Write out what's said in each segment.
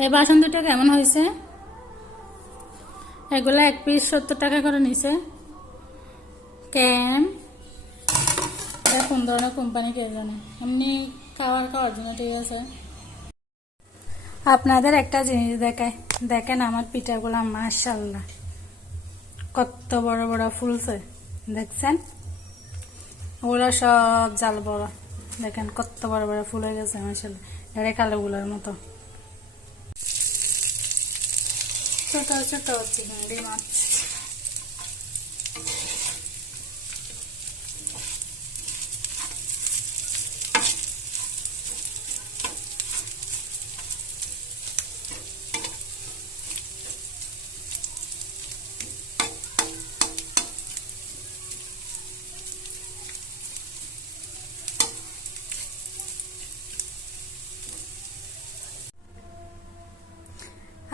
এই বাসন দুটো কেমন হয়েছে? এগুলো এক পিস 70 টাকা করে নিছে। কেন এটা কোন ধরনের কোম্পানি কে জানে, এমনি খাওয়ার জন্য ঠিক আছে। আপনাদের একটা জিনিস দেখায়, দেখেন আমার পিঠাগুলো মাশাআল্লাহ কত বড় বড় ফুলছে, দেখছেন? ওগুলো সব জাল বড়, দেখেন কত বড় বড় ফুল হয়ে গেছে মাশাআল্লাহ, এর কালোগুলোর মতো। ছোট ছোট চিংড়ি মাছ।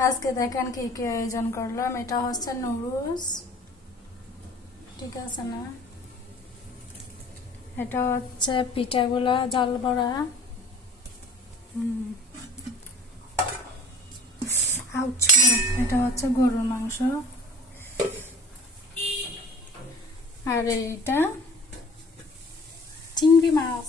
আজকে দেখেন কি কি আয়োজন করলাম। এটা হচ্ছে নুডলস, ঠিক আছে না? এটা হচ্ছে পিঠাগুলা জাল বড়া, এটা হচ্ছে গরুর মাংস, আর এটা চিংড়ি মাছ।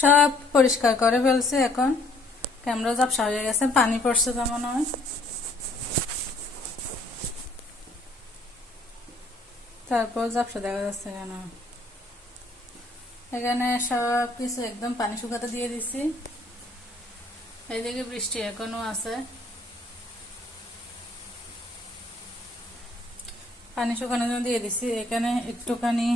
সব পরিষ্কার করে ফেলছি। এখন ক্যামেরা ঝাপসা হয়ে গেছে, পানি পড়ছে তো মনে হয়। তারপর ঝাপসা দেখা যাচ্ছে কেন? এখানে সব কিছু একদম পানি শুকাতে দিয়ে দিছি। এইদিকে বৃষ্টি এখনো আছে, পানি শুকানোর জন্য দিয়ে দিছি। এখানে একটুখানি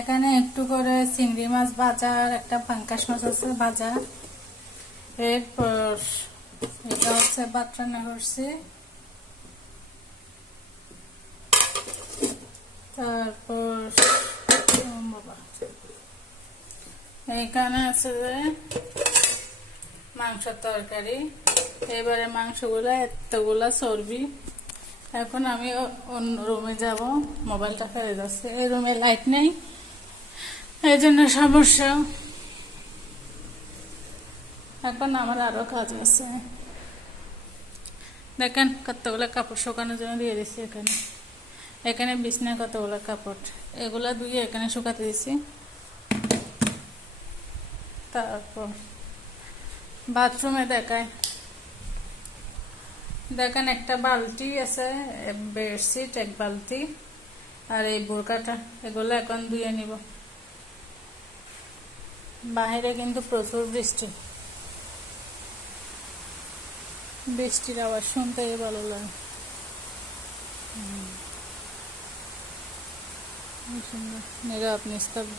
এখানে একটু করে চিংড়ি মাছ ভাজা আর একটা পাঙ্কাশ মাছ আছে ভাজা। এরপর এটা হচ্ছে ভাত রান্না করছি। তারপর এইখানে আছে যে মাংসের তরকারি। এবারে মাংসগুলা এতগুলা চর্বি। এখন আমি অন্য রুমে যাব, মোবাইলটা ফেলে যাচ্ছে। এই রুমে লাইট নেই, এই জন্য সমস্যা। এখন আমার আরো কাজ আছে। দেখেন কতগুলো কাপড় শুকানোর জন্য দিয়ে দিচ্ছি। এখানে এখানে বিছনায় কতগুলো কাপড়, এগুলা ধুয়ে এখানে শুকাতে দিচ্ছি। তারপর বাথরুমে দেখেন একটা বালতি আছে, বেডশিট এক বালতি, আর এই বোরকাটা, এগুলো এখন ধুয়ে নিব। বাইরে কিন্তু প্রচুর বৃষ্টি, বৃষ্টির আওয়াজ শুনতেই ভালো লাগে। নীরব নিস্তব্ধ,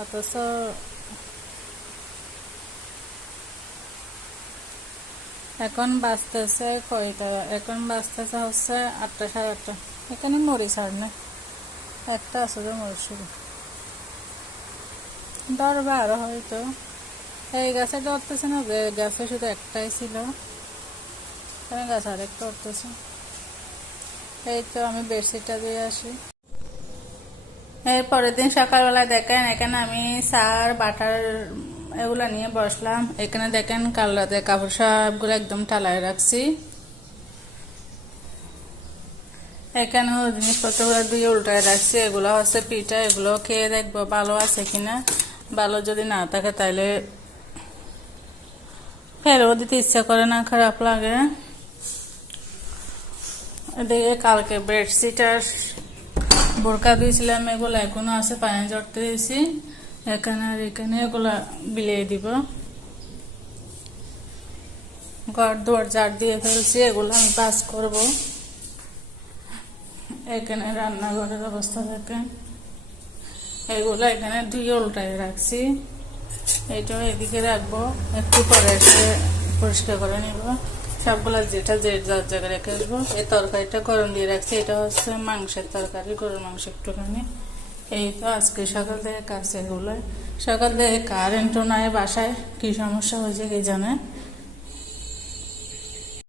অথচ এখন বাজতেছে কয়টা? এখন বাজতেছে হচ্ছে 8টা, 8:30। এখানে মরিচ আর না, একটা আছে যে মরিচ শুরু ধরবে আরো হয়তো। এই গাছে ধরতেছে না, যে গাছে শুধু একটাই ছিল, গাছ আরেকটা ধরতেছে। এই তো আমি বেডশিটটা দিয়ে আসি। এর পরের দিন সকালবেলায় দেখেন এখানে আমি সার বাটার এগুলা নিয়ে বসলাম। এখানে দেখেন কাল রাতে কাপড় সবগুলো একদম টালায় রাখছি। এখানেও জিনিসপত্রগুলো দিয়ে উল্টায় রাখছি। এগুলো হচ্ছে পিঠা, এগুলো খেয়ে দেখবো ভালো আছে কিনা। ভালো যদি না থাকে তাহলে ফেরও দিতে ইচ্ছা করে না, খারাপ লাগে। এদিকে কালকে বেডশিট আর বোরকা দিয়েছিলাম, এগুলো এখনো আছে, পানি জড়তে দিয়েছি। এখানে আর এখানে এগুলা বিলিয়ে দিব। ঘর দুয়ার ঝাড় দিয়ে ফেলছি, এগুলো আমি পাস করব। এখানে রান্নাঘরের অবস্থা দেখেন, এগুলো এখানে ধুয়ে উল্টায় রাখছি। এইটাও এদিকে রাখবো, একটু পরে এসে পরিষ্কার করে নিব। সবগুলা যেটা যে যার জায়গায় রেখে আসবো। এই তরকারিটা গরম দিয়ে রাখছি, এটা হচ্ছে মাংসের তরকারি, গরুর মাংস একটুখানি। এই তো আজকে সকাল থেকে কাজ, এগুলো সকাল থেকে কারেন্টও নাই বাসায়, কি সমস্যা হয়েছে কি জানে।